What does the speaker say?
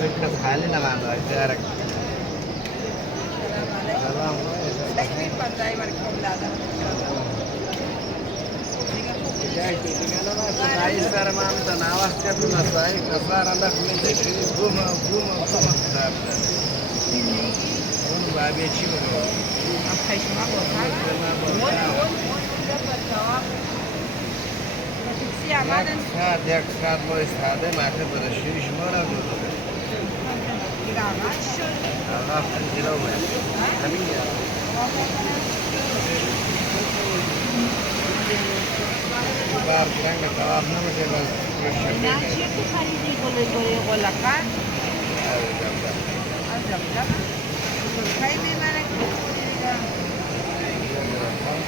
فكرة حالنا مع الجارك. سلام. عايز ترى ما عملنا وقت كنا صاير كفار الله من تشري قوم اون بابي شي بقى أبحث ما بوصل یک ساعت ما استفاده معته بده شیش مورا بده الله خیلی رو همین بار رنگ تواب نمیشه بس نه چی تو خریدی گل قلقه از جمجمه خیلی میبره